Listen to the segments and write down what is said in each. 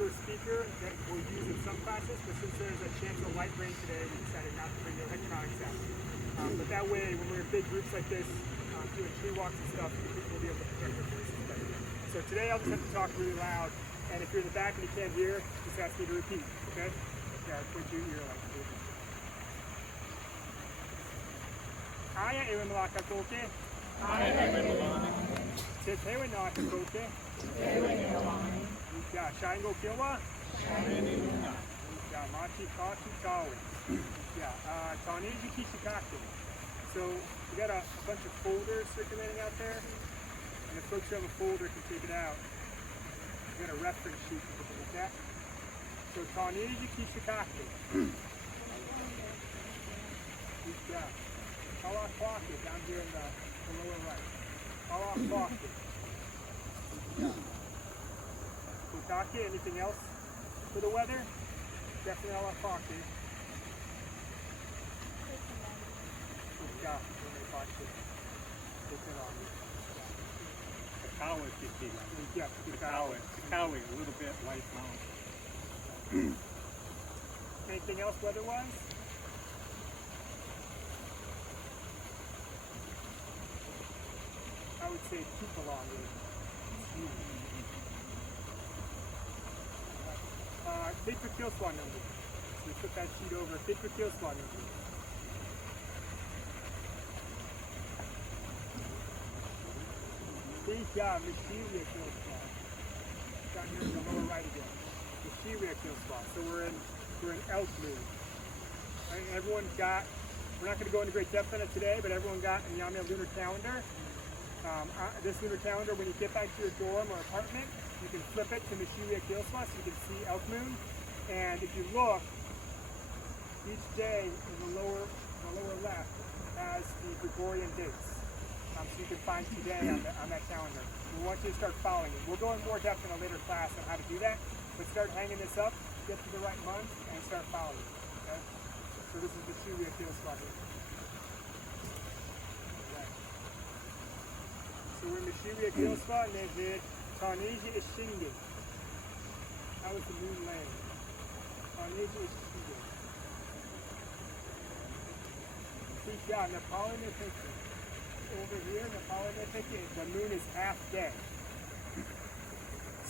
first speaker that we'll use in some classes, but since there's a chance of light rain today, we decided not to bring the electronics out. But that way, when we're in big groups like this, doing tree walks and stuff, we'll be able to protect our voices better. So today I'll just have to talk really loud, and if you're in the back and you can't hear, just ask me to repeat, okay? Yeah, put your ear like Aya ewe malaka koke. Aya ewe malaka. Te tewe naka koke. Tewe naka. Ya shaingo kilwa. Shaingo. Ya machi kachi kawe. Ya taneji kishikake. So we got a bunch of folders circulating out there, and if folks who have a folder can take it out. We got a reference sheet to look at. So taneji kishikake. Yeah. Ala Kwake down here in the lower right. Ala Kwake. Kutake, anything else for the weather? Definitely Ala Kwake. Kakawa is kicking. Yeah, Kakawa, a little bit light mount. Anything else weather-wise? I would say keep along with Big for kill squad number. So we put that sheet over. Big for kill squad number. Big job, Myaamia kill squad. Down here in the lower right again. Myaamia kill squad. So we're in elk mood. Right, everyone's got. We're not going to go into great depth on it today, but everyone got a Myaamia lunar calendar. This lunar calendar, when you get back to your dorm or apartment, you can flip it to Myaamia Kilswa so you can see elk moon. And if you look, each day in the lower left has the Gregorian dates. So you can find today on that calendar. We want you to start following it. We'll go in more depth in a later class on how to do that, but start hanging this up, get to the right month, and start following it. Okay? So this is Myaamia Kilswa here. So we're in Myaamia Kilswa, and there's the Taneji Ishingi. How is the moon laying? Taneji Ishingi. See, yeah, Nepali Nepiki. Over here, Nepali Nepiki, the moon is half day.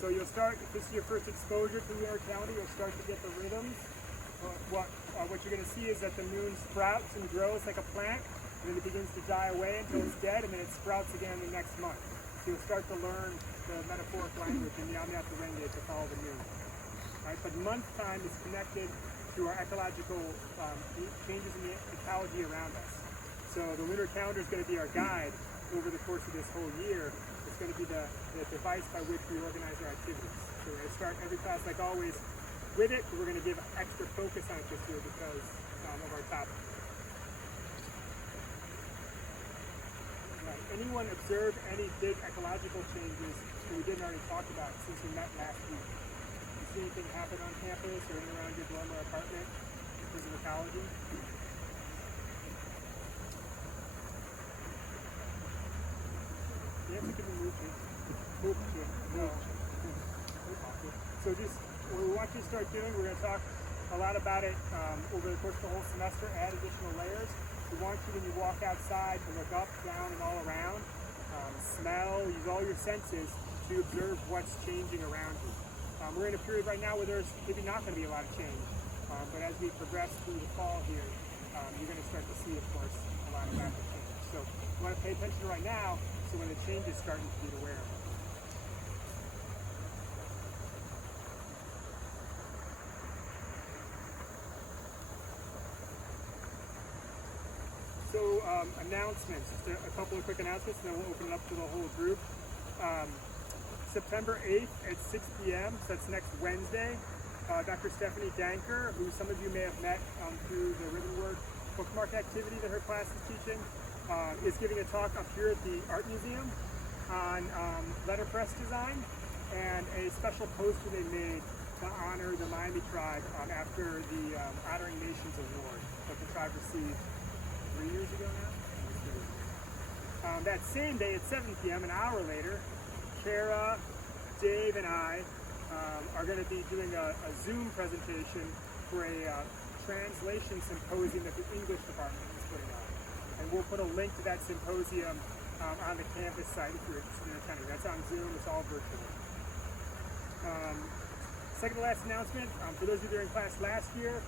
So you'll start, if this is your first exposure to the lunar calendar, you'll start to get the rhythms. What you're going to see is that the moon sprouts and grows like a plant, and then it begins to die away until it's dead, and then it sprouts again the next month. So you'll start to learn the metaphoric language in Myaamia Renge to follow the moon. Right? But month time is connected to our ecological changes in the ecology around us. So the lunar calendar is going to be our guide over the course of this whole year. It's going to be the device by which we organize our activities. So we're going to start every class, like always, with it, but we're going to give extra focus on it this year because of our topic. Right. Anyone observe any big ecological changes that we didn't already talk about since we met last week? You see anything happen on campus or in and around your dorm or apartment in terms of ecology? Yes, it can be moved. So just what we want you to start doing, we're going to talk a lot about it over the course of the whole semester, add additional layers. We want you, when you walk outside, to look up, down, and all around, smell, use all your senses to observe what's changing around you. We're in a period right now where there's maybe not going to be a lot of change, but as we progress through the fall here, you're going to start to see, of course, a lot of rapid change. So you want to pay attention right now, so when the change is starting to be aware of it. So announcements, just a couple of quick announcements, and then we'll open it up to the whole group. September 8th at 6 p.m., so that's next Wednesday, Dr. Stephanie Danker, who some of you may have met through the written word bookmark activity that her class is teaching, is giving a talk up here at the Art Museum on letterpress design and a special poster they made to honor the Myaamia tribe after the Honoring Nations Award that the tribe received 3 years ago now? That same day at 7 p.m., an hour later, Kara, Dave, and I are going to be doing a Zoom presentation for a translation symposium that the English department is putting on. And we'll put a link to that symposium on the campus site if you're interested in attending. That's on Zoom, it's all virtual. Second to last announcement, for those of you that were in class last year,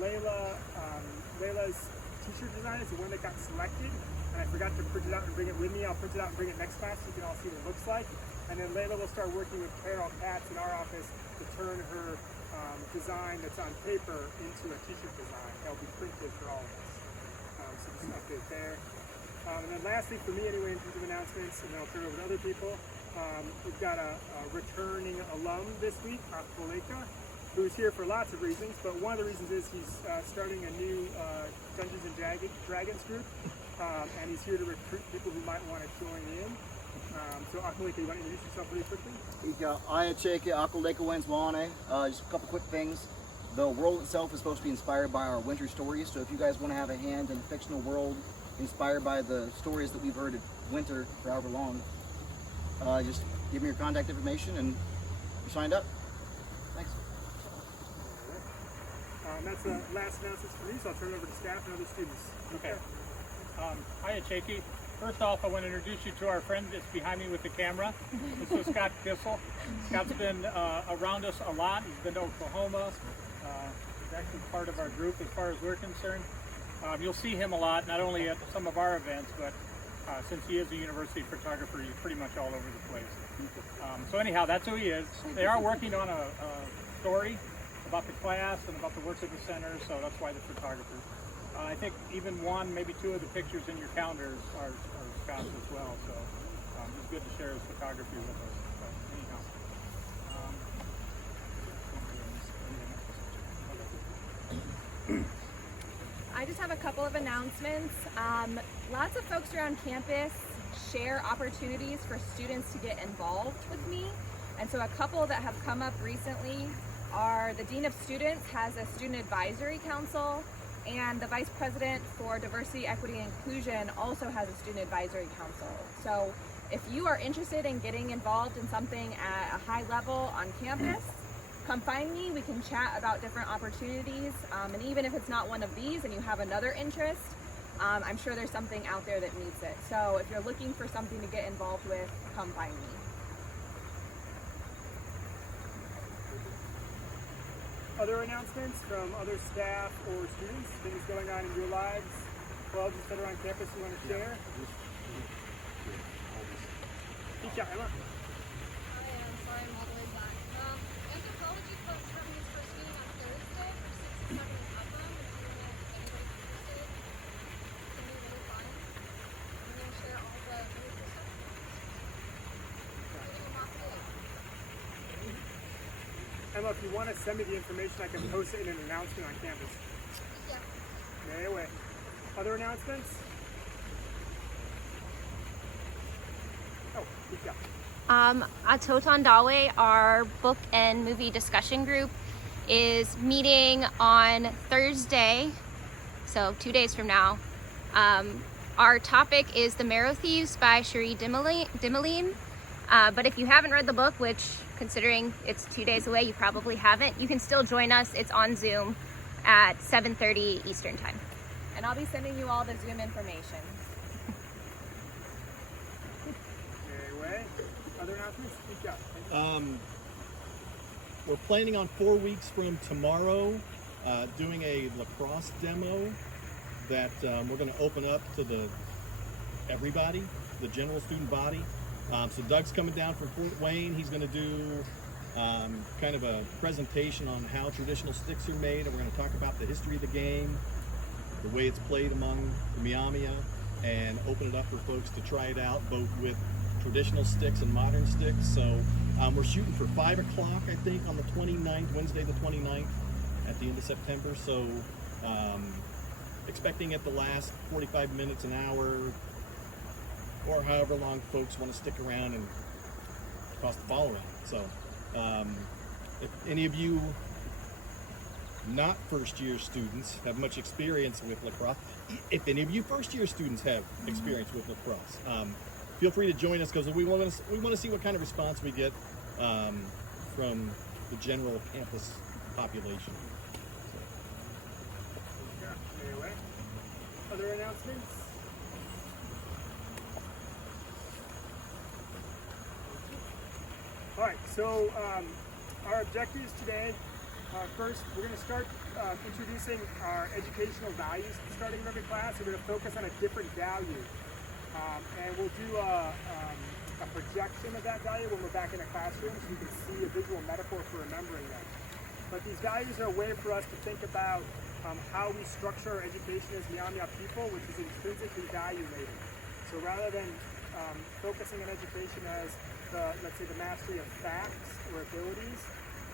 Layla's t-shirt design is the one that got selected, and I forgot to print it out and bring it with me. I'll print it out and bring it next class so you can all see what it looks like. And then Layla will start working with Carol Katz in our office to turn her design that's on paper into a t-shirt design. That'll be printed for all of us. So just an update there. And then lastly, for me anyway, in terms of announcements, and then I'll turn it over to other people, we've got a returning alum this week, Akoleka, who's here for lots of reasons, but one of the reasons is he's starting a new Dungeons and Dragons group, and he's here to recruit people who might want to join in. So Akoleka, you want to introduce yourself really quickly? Just a couple quick things. The world itself is supposed to be inspired by our winter stories, so if you guys want to have a hand in a fictional world inspired by the stories that we've heard at winter for however long, just give me your contact information and you're signed up. Thanks. That's the last announcements for me, so I'll turn it over to staff and other students. Okay. Hiya, Chakey. First off, I want to introduce you to our friend that's behind me with the camera. This is Scott Kissel. Scott's been around us a lot. He's been to Oklahoma. He's actually part of our group as far as we're concerned. You'll see him a lot, not only at some of our events, but since he is a university photographer, he's pretty much all over the place. So anyhow, that's who he is. They are working on a story about the class and about the work of the center, so that's why the photographers. I think even one, maybe two of the pictures in your calendars are Scott's as well, so it's good to share his photography with us. So anyhow. I just have a couple of announcements. Lots of folks around campus share opportunities for students to get involved with me. And so a couple that have come up recently are the Dean of Students has a Student Advisory Council, and the Vice President for Diversity, Equity, and Inclusion also has a Student Advisory Council. So if you are interested in getting involved in something at a high level on campus, come find me. We can chat about different opportunities. And even if it's not one of these and you have another interest, I'm sure there's something out there that needs it. So if you're looking for something to get involved with, come find me. Other announcements from other staff or students, things going on in your lives, well, just that are on campus you want to share? Teacher, Emma. Hi, I'm sorry I'm all the way back. Anthropology Club's having its first meeting on Thursday for 6 and 7 and up them. If anybody's interested, it's going to be really fun. I'm going to share all the really cool stuff. Including a mock day. Emma, if you want to send me the information, I can post it in an announcement on campus. Yeah. Anyway, other announcements? Oh, teacher. Atoton Dawe, our book and movie discussion group, is meeting on Thursday, so 2 days from now. Our topic is The Marrow Thieves by Cherie Dimaline. But if you haven't read the book, which considering it's 2 days away, you probably haven't, you can still join us. It's on Zoom at 7:30 Eastern Time. And I'll be sending you all the Zoom information. Anyway, other announcements? Teacher. We're planning on 4 weeks from tomorrow doing a lacrosse demo that we're going to open up to everybody, the general student body. So Doug's coming down from Fort Wayne. He's going to do kind of a presentation on how traditional sticks are made, and we're going to talk about the history of the game, the way it's played among the Myaamia, and open it up for folks to try it out, both with traditional sticks and modern sticks. So we're shooting for 5 o'clock, I think, on the 29th, Wednesday the 29th, at the end of September. So expecting it to last 45 minutes, an hour, or however long folks want to stick around and toss the ball around. So if any of you not first-year students have much experience with lacrosse, if any of you first-year students have experience with lacrosse, feel free to join us, because we want to see what kind of response we get from the general campus population. Anyway, other announcements? All right, so our objectives today, first, we're going to start introducing our educational values starting in every class. We're going to focus on a different value. And we'll do a projection of that value when we're back in a classroom so you can see a visual metaphor for remembering them. But these values are a way for us to think about how we structure our education as Myaamia people, which is intrinsically value-laden. So rather than focusing on education as let's say the mastery of facts or abilities,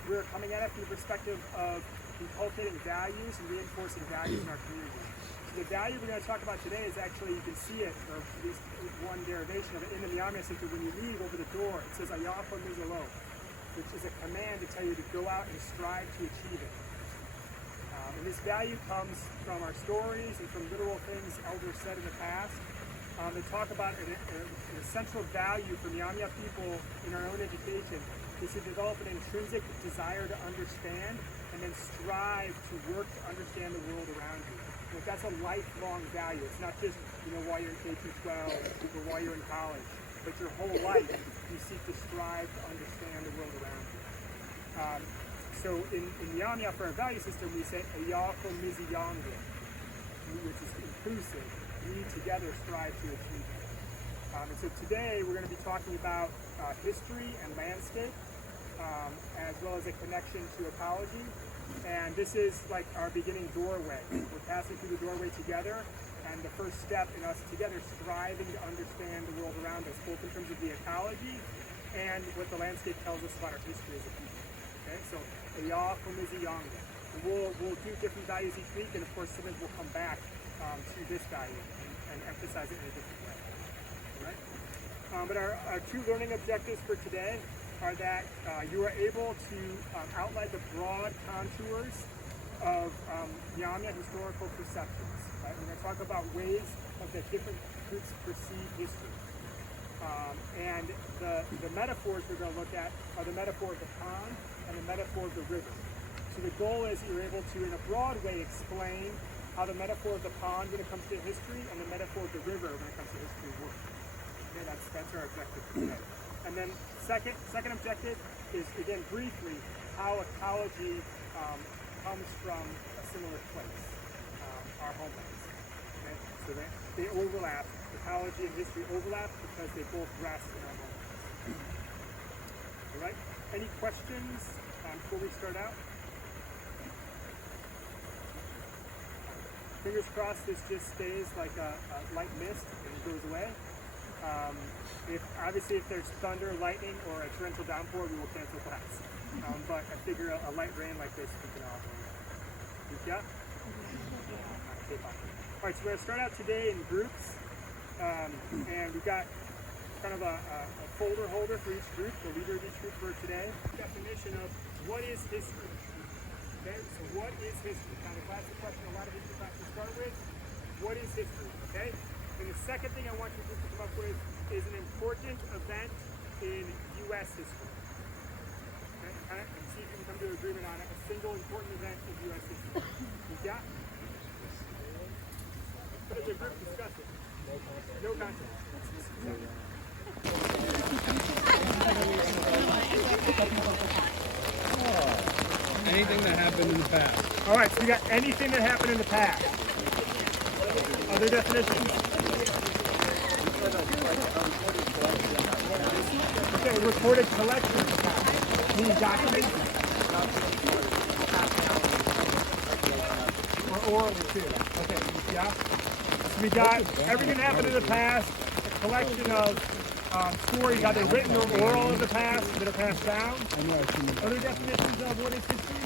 we're coming at it from the perspective of inculcating values and reinforcing values in our community. So the value we're going to talk about today is actually, you can see it, or at least one derivation of it in the Myaamia Center. When you leave over the door, it says Ayafa Mizalo, which is a command to tell you to go out and strive to achieve it. And this value comes from our stories and from literal things elders said in the past. They talk about an essential value for Myaamia people in our own education is to develop an intrinsic desire to understand and then strive to work to understand the world around you. And that's a lifelong value. It's not just while you're in K-12 or while you're in college, but your whole life you seek to strive to understand the world around you. So in Myaamia, for our value system, we say Ayako Miziyangwe, which is inclusive. We together strive to achieve it. And so today we're going to be talking about history and landscape, as well as a connection to ecology. And this is like our beginning doorway. We're passing through the doorway together, and the first step in us together striving to understand the world around us, both in terms of the ecology and what the landscape tells us about our history as a people. Okay, so and we'll do different values each week, and of course sometimes we'll come back to this value and emphasize it in a different way. All right? But our two learning objectives for today are that you are able to outline the broad contours of Myaamia historical perceptions. Right? We're going to talk about ways that different groups perceive history. And the metaphors we're going to look at are the metaphor of the pond and the metaphor of the river. So the goal is you're able to, in a broad way, explain how the metaphor of the pond when it comes to history and the metaphor of the river when it comes to history work. Okay, that's our objective today. And then second objective is, again, briefly, how ecology comes from a similar place, our homelands. Okay? So they overlap. Ecology and history overlap because they both rest in our homelands. All right? Any questions before we start out? Fingers crossed this just stays like a light mist and it goes away. If there's thunder, lightning, or a torrential downpour, we will cancel class. But I figure a light rain like this we can all handle. Yeah? Okay, fine. All right, so we're going to start out today in groups. And we've got kind of a folder holder for each group, the leader of each group for today. Definition of what is history. Okay, so what is history? Kind of classic question a lot of history classes start with. What is history? Okay? And the second thing I want you to come up with is an important event in U.S. history. Okay? And see if you can come to an agreement on it. A single important event in U.S. history. Yeah? But as a group, discuss it. No context. Anything that happened in the past. All right, so you got anything that happened in the past. Other definitions? Okay, recorded collection of the past. Meaning documents? Or orally too. Okay, yeah. So we got everything that happened in the past, a collection of stories either written or oral in the past that are passed down. Other definitions of what is history?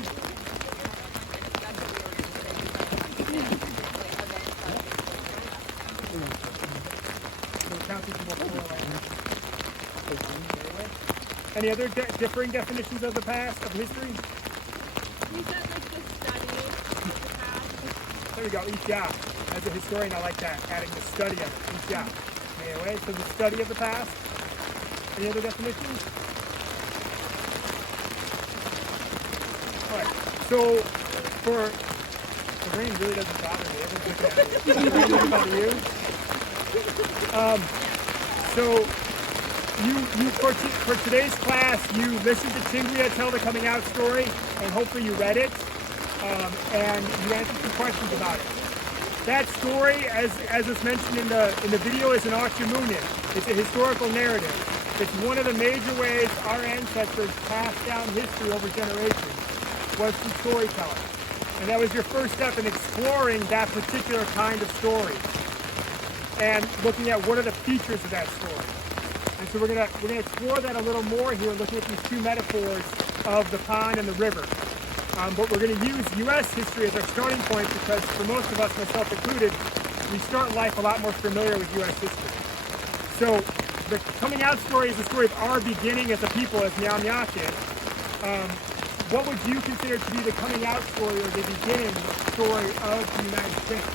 Any other differing definitions of the past, of history? You said like the study of the past. There we go, Isha. As a historian, I like that, adding the study of it, Isha. Anyway, so the study of the past. Any other definitions? So, the rain really doesn't bother me. Everyone's looking at me. The rain doesn't bother you? So, for today's class, you listened to Tingria tell the coming out story, and hopefully you read it, and you answered some questions about it. That story, as was mentioned in the video, is an Akshamunin. It's a historical narrative. It's one of the major ways our ancestors passed down history over generations, was through storytelling. And that was your first step in exploring that particular kind of story and looking at what are the features of that story. And so we're gonna explore that a little more here, looking at these two metaphors of the pond and the river. But we're going to use U.S. history as our starting point because for most of us, myself included, we start life a lot more familiar with U.S. history. So the coming out story is the story of our beginning as a people, as Myaamia did. What would you consider to be the coming out story or the beginning story of the United States?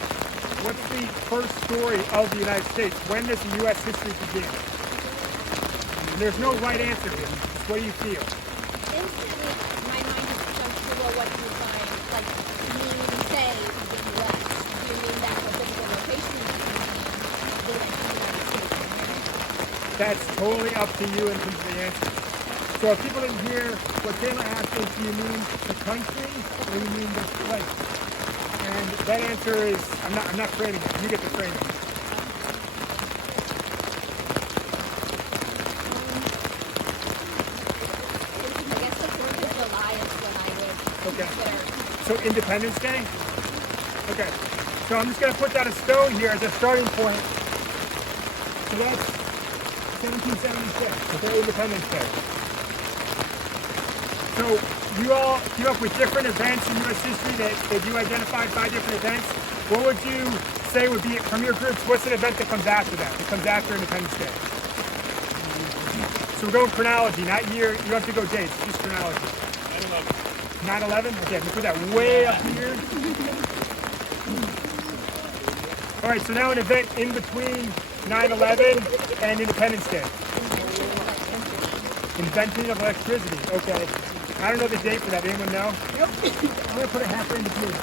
What's the first story of the United States? When does the U.S. history begin? And there's no right answer here. What do you feel? Instantly, my mind just jumps to, well, what do you find, like, mean, say, the U.S.? Do you mean that the physical location is the United States? That's totally up to you in terms of the answer. So if people didn't hear what Taylor asked is, do you mean the country or do you mean the place? And that answer is, I'm not framing it. You get the framing. I guess the 4th of July is when I would Okay. consider. So Independence Day? Okay. So I'm just going to put down a stone here as a starting point. So that's 1776, okay, Independence Day. So you all came up with different events in U.S. history that you identified 5 different events. What would you say would be, from your groups, what's an event that comes after that, that comes after Independence Day? So we're going chronology, not year. You don't have to go dates, just chronology. 9/11? Okay, we put that way up here. All right, so now an event in between 9/11 and Independence Day. Inventing of electricity, okay. I don't know the date for that. Anyone know? I'm going to put it halfway in between.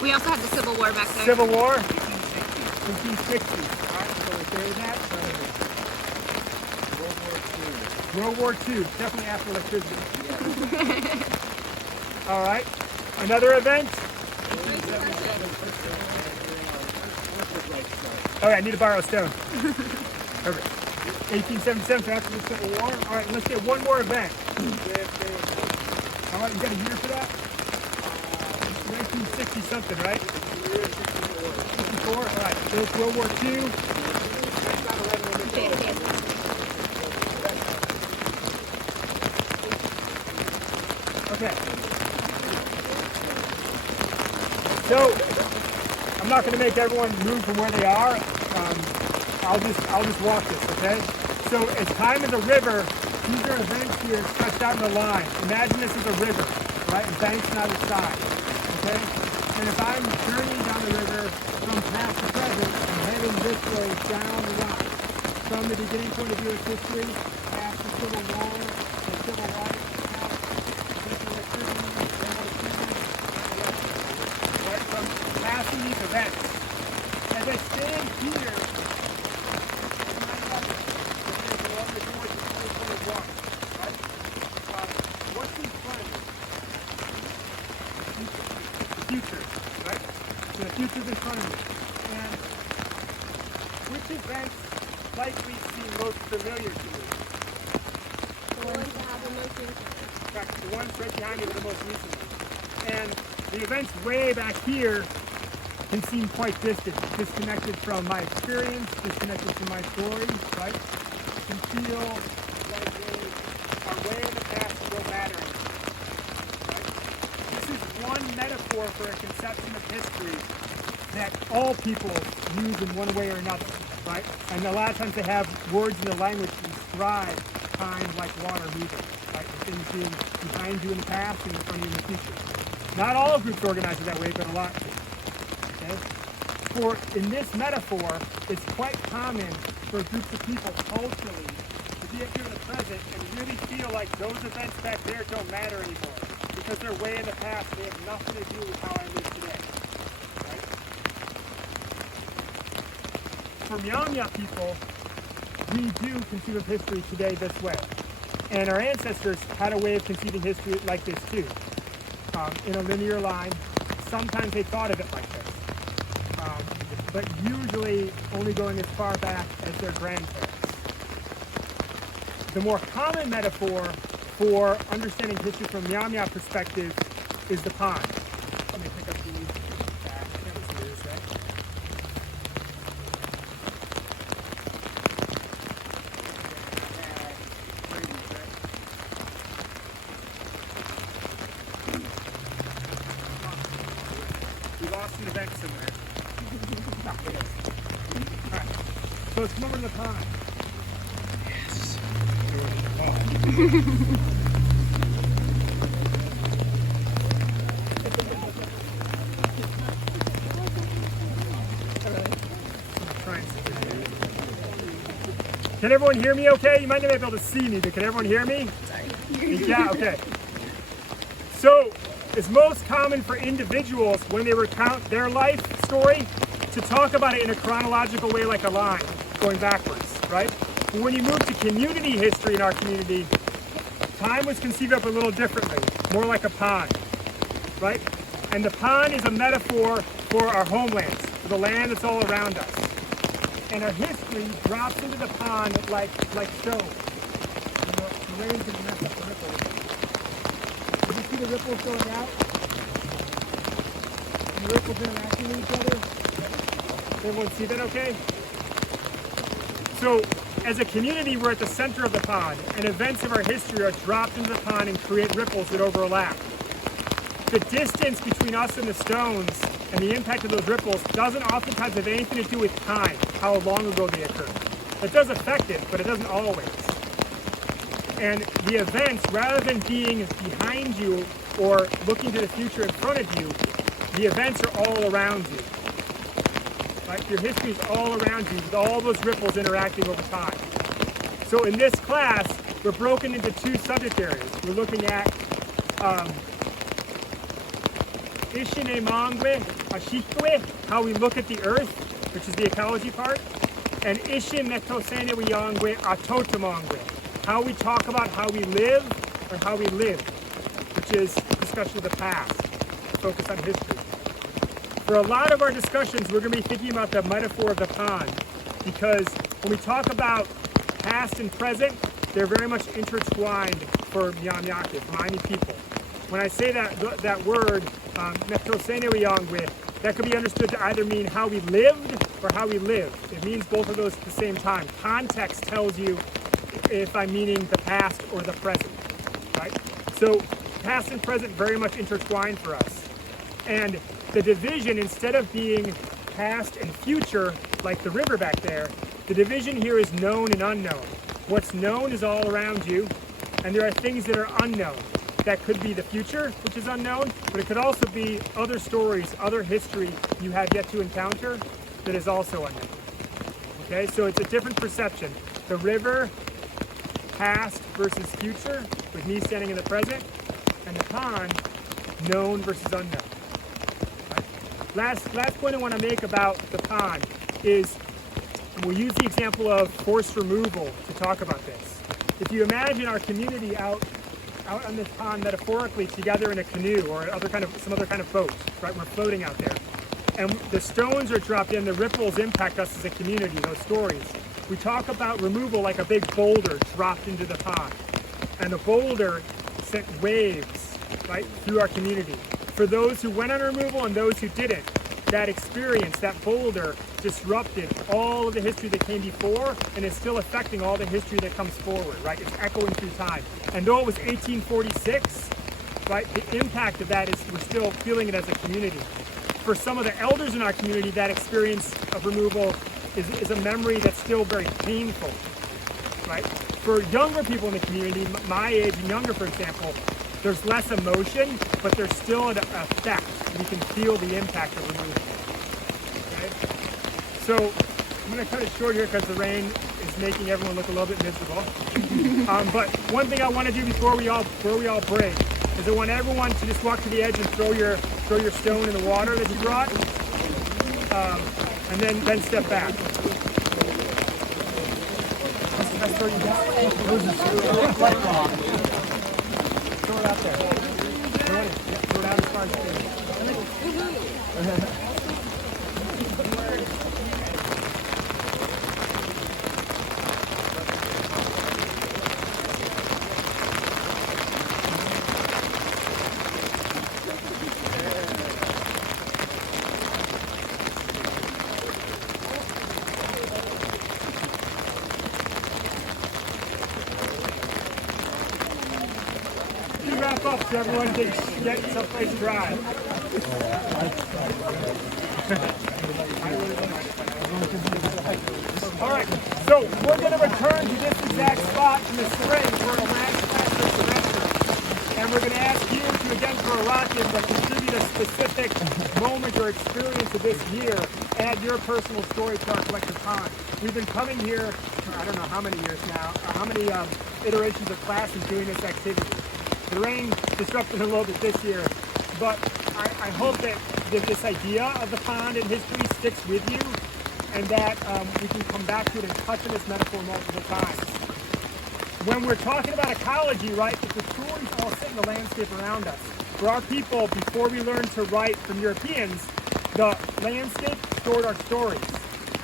We also have the Civil War back there. Civil War? 1860. All right, so right there is that. World War II. Definitely after electricity. All right. Another event? All right, I need to borrow a stone. Perfect. 1877, so after the Civil War. All right, let's get one more event. All right, you got a year for that? 1960 something, right? 64. All right, so it's World War II. Okay. So I'm not going to make everyone move from where they are. I'll just walk this, okay? So as time is a river, these are events here stretched out in a line. Imagine this is a river, right? And banks on either side, okay? And if I'm journeying down the river from past to present, I'm heading this way down the line. From the beginning point of view of history, past the Civil War, the Civil Rights, past the electricity, right? From passing these events. As I stand here, what's in front of you? The future, right? So the future's in front of you. And which events likely seem most familiar to you? The ones that have the most influence. In fact, the ones right behind you are the most recent. And the events way back here can seem quite distant, disconnected from my experience, disconnected from my story, right? Can feel like they are way in the past and don't matter anymore. Right? This is one metaphor for a conception of history that all people use in one way or another, right? And a lot of times they have words in the language to describe time like water moving, right? The things being behind you in the past and in front of you in the future. Not all groups organize it that way, but a lot do. Okay? For in this metaphor, it's quite common for groups of people culturally to be up here in the present and really feel like those events back there don't matter anymore. because they're way in the past. They have nothing to do with how I live today. Right? For Myaamia people, we do conceive of history today this way. And our ancestors had a way of conceiving history like this too, in a linear line. Sometimes they thought of it like this, but usually only going as far back as their grandparents. The more common metaphor for understanding history from Myaamia perspective is the pond. Let me pick up these back. Can't see this, right? We lost an event somewhere. No, it is. All right. So let's come over to the pond. Yes. Can everyone hear me okay? You might not be able to see me, but can everyone hear me? Sorry. Yeah, okay. So, it's most common for individuals when they recount their life story to talk about it in a chronological way like a line, going backwards, right? But when you move to community history in our community, time was conceived of a little differently, more like a pond, right? And the pond is a metaphor for our homelands, for the land that's all around us. And our history drops into the pond like so. The rain's going to mess up the ripples. Did you see the ripples going out? And the ripples interacting with each other? Does everyone see that okay? So, as a community, we're at the center of the pond, and events of our history are dropped into the pond and create ripples that overlap. The distance between us and the stones and the impact of those ripples doesn't oftentimes have anything to do with time, how long ago they occurred. It does affect it, but it doesn't always. And the events, rather than being behind you or looking to the future in front of you, the events are all around you. Right? Your history is all around you with all those ripples interacting over time. So in this class, we're broken into two subject areas. We're looking at Ishinemangwe, Ashikwe, how we look at the earth, which is the ecology part, and Ishimetosene-wiyangwe, Atotomangwe, how we talk about how we live or how we live, which is discussion of the past, focus on history. For a lot of our discussions, we're going to be thinking about the metaphor of the pond, because when we talk about past and present, they're very much intertwined for Myaamia, for Myaami people. When I say that word, Metosene-wiyangwe, that could be understood to either mean how we lived or how we live. It means both of those at the same time. Context tells you if I'm meaning the past or the present, right? So past and present very much intertwined for us. And the division, instead of being past and future, like the river back there, the division here is known and unknown. What's known is all around you, and there are things that are unknown. That could be the future, which is unknown, but it could also be other stories, other history you have yet to encounter that is also unknown. Okay, so it's a different perception. The river, past versus future, with me standing in the present, and the pond, known versus unknown. Right? Last point I want to make about the pond is, we'll use the example of forced removal to talk about this. If you imagine our community out on this pond metaphorically together in a canoe or some other kind of boat, right? We're floating out there. And the stones are dropped in, the ripples impact us as a community, those stories. We talk about removal like a big boulder dropped into the pond. And the boulder sent waves, right, through our community. For those who went on removal and those who didn't, that experience, that boulder, disrupted all of the history that came before and is still affecting all the history that comes forward, right? It's echoing through time. And though it was 1846, right, the impact of that is we're still feeling it as a community. For some of the elders in our community, that experience of removal is a memory that's still very painful, right? For younger people in the community, my age and younger, for example, there's less emotion, but there's still an effect. We can feel the impact of removal. Okay? So I'm going to cut it short here because the rain is making everyone look a little bit miserable. But one thing I want to do before we all break is I want everyone to just walk to the edge and throw your stone in the water that you brought, and then step back. Let's throw you down. Throw it out there. Throw it in. Yeah, throw it out as far as you can. Wrap up so everyone can get someplace dry. All right, so we're going to return to this exact spot in the spring for a last class of the semester. And we're going to ask you to, again, for a rocket, but contribute a specific moment or experience of this year. Add your personal story to our collective pond. We've been coming here, I don't know how many years now, how many iterations of classes doing this activity. The rain disrupted a little bit this year, but I hope that this idea of the pond and history sticks with you, and that we can come back to it and touch on this metaphor multiple times. When we're talking about ecology, right, the stories all sit in the landscape around us. For our people, before we learned to write from Europeans, the landscape stored our stories.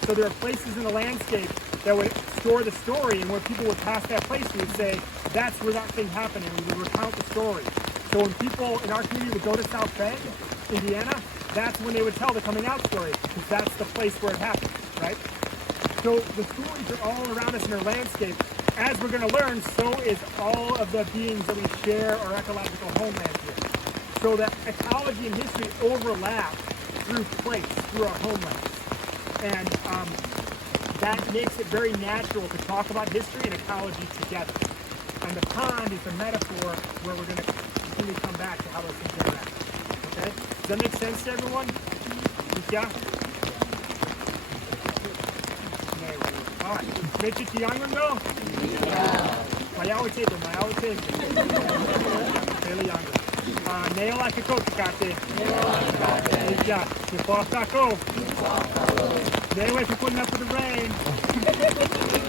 So there are places in the landscape that would store the story, and when people would pass that place, we would say, that's where that thing happened, and we would recount the story. So when people in our community would go to South Bend, Indiana, that's when they would tell the coming out story, because that's the place where it happened, right? So the stories are all around us in our landscape. As we're going to learn, so is all of the beings that we share our ecological homeland with. So that ecology and history overlap through place, through our homelands. And that makes it very natural to talk about history and ecology together. And the pond is a metaphor where we're going to continue to come back to how those things interact. Okay? Does that make sense to everyone? Yeah? All right. Medyo tiyangon go? Mayawi tito, mayawi tito. Pele yango. Nail like a coach, kate. Yeah. You fall back. Nail like you're putting up with the rain.